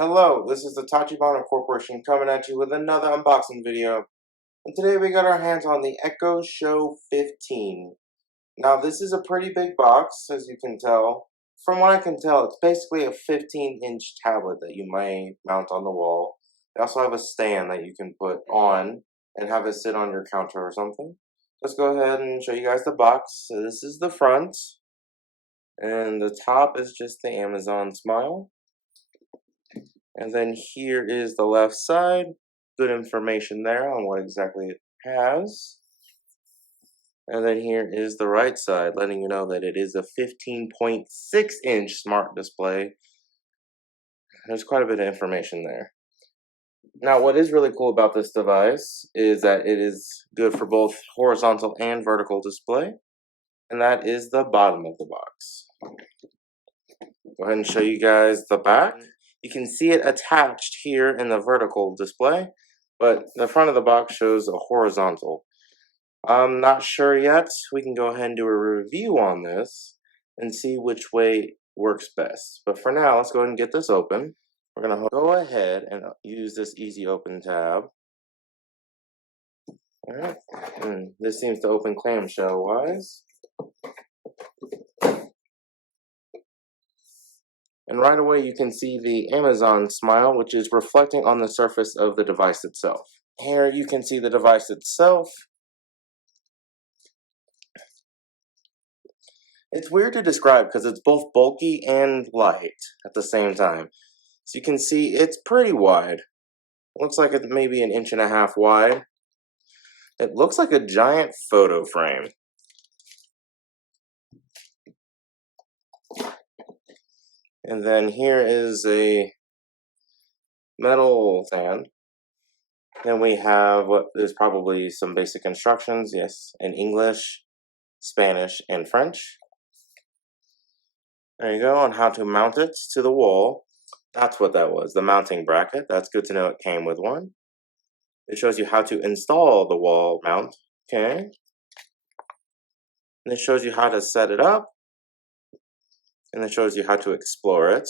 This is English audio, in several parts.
Hello, this is the Tachibana Corporation coming at you with another unboxing video. And today we got our hands on the Echo Show 15. Now this is a pretty big box, as you can tell. From what I can tell, it's basically a 15-inch tablet that you may mount on the wall. They also have a stand that you can put on and have it sit on your counter or something. Let's go ahead and show you guys the box. So this is the front. And the top is just the Amazon smile. And then here is the left side. Good information there on what exactly it has. And then here is the right side, letting you know that it is a 15.6-inch smart display. There's quite a bit of information there. Now, what is really cool about this device is that it is good for both horizontal and vertical display. And that is the bottom of the box. Go ahead and show you guys the back. You can see it attached here in the vertical display, but the front of the box shows a horizontal. I'm not sure yet. We can go ahead and do a review on this and see which way works best. But for now, let's go ahead and get this open. We're going to go ahead and use this easy open tab. All right. And this seems to open clamshell wise. And right away you can see the Amazon smile, which is reflecting on the surface of the device itself. Here you can see the device itself. It's weird to describe because it's both bulky and light at the same time. So you can see it's pretty wide. Looks like it's maybe 1.5 inches wide. It looks like a giant photo frame. And then here is a metal stand. Then we have what is probably some basic instructions, yes, in English, Spanish, and French. There you go, on how to mount it to the wall. That's what that was, the mounting bracket. That's good to know it came with one. It shows you how to install the wall mount, okay? And it shows you how to set it up. And it shows you how to explore it.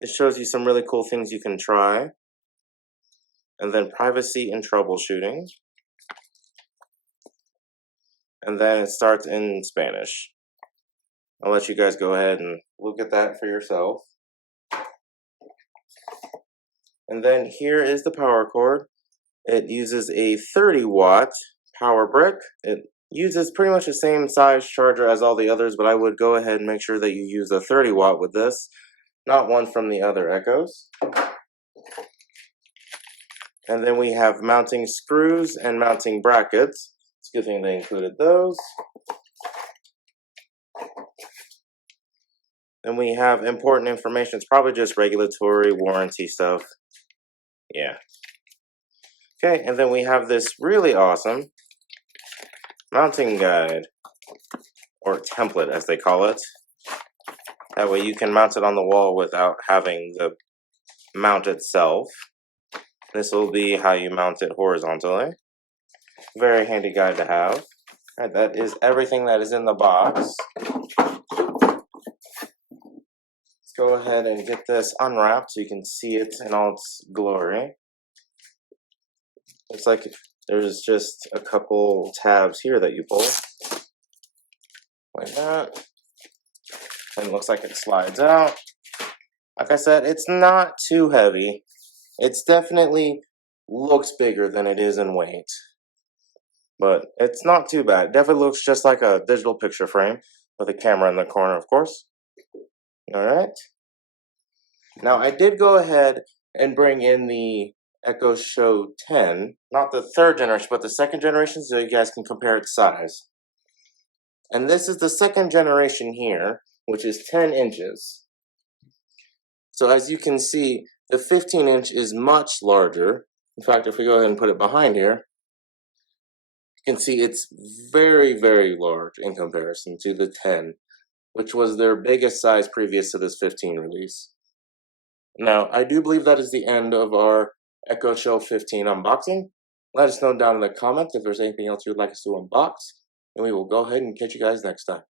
It shows you some really cool things you can try. And then privacy and troubleshooting. And then it starts in Spanish. I'll let you guys go ahead and look at that for yourself. And then here is the power cord. It uses a 30-watt power brick. It uses pretty much the same size charger as all the others, but I would go ahead and make sure that you use a 30-watt with this, not one from the other Echoes. And then we have mounting screws and mounting brackets. It's a good thing they included those. And we have important information. It's probably just regulatory warranty stuff. Yeah. Okay, and then we have this really awesome mounting guide, or template as they call it. That way you can mount it on the wall without having the mount itself. This will be how you mount it horizontally. Very handy guide to have. Alright, that is everything that is in the box. Let's go ahead and get this unwrapped so you can see it in all its glory. Looks like there's just a couple tabs here that you pull. Like that. And it looks like it slides out. Like I said, it's not too heavy. It's definitely looks bigger than it is in weight. But it's not too bad. It definitely looks just like a digital picture frame with a camera in the corner, of course. Alright. Now I did go ahead and bring in the Echo Show 10, not the 3rd generation, but the 2nd generation, so you guys can compare its size. And this is the 2nd generation here, which is 10 inches. So as you can see, the 15-inch is much larger. In fact, if we go ahead and put it behind here, you can see it's very, very large in comparison to the 10, which was their biggest size previous to this 15 release. Now, I do believe that is the end of our Echo Show 15 unboxing. Let us know down in the comments if there's anything else you'd like us to unbox, and we will go ahead and catch you guys next time.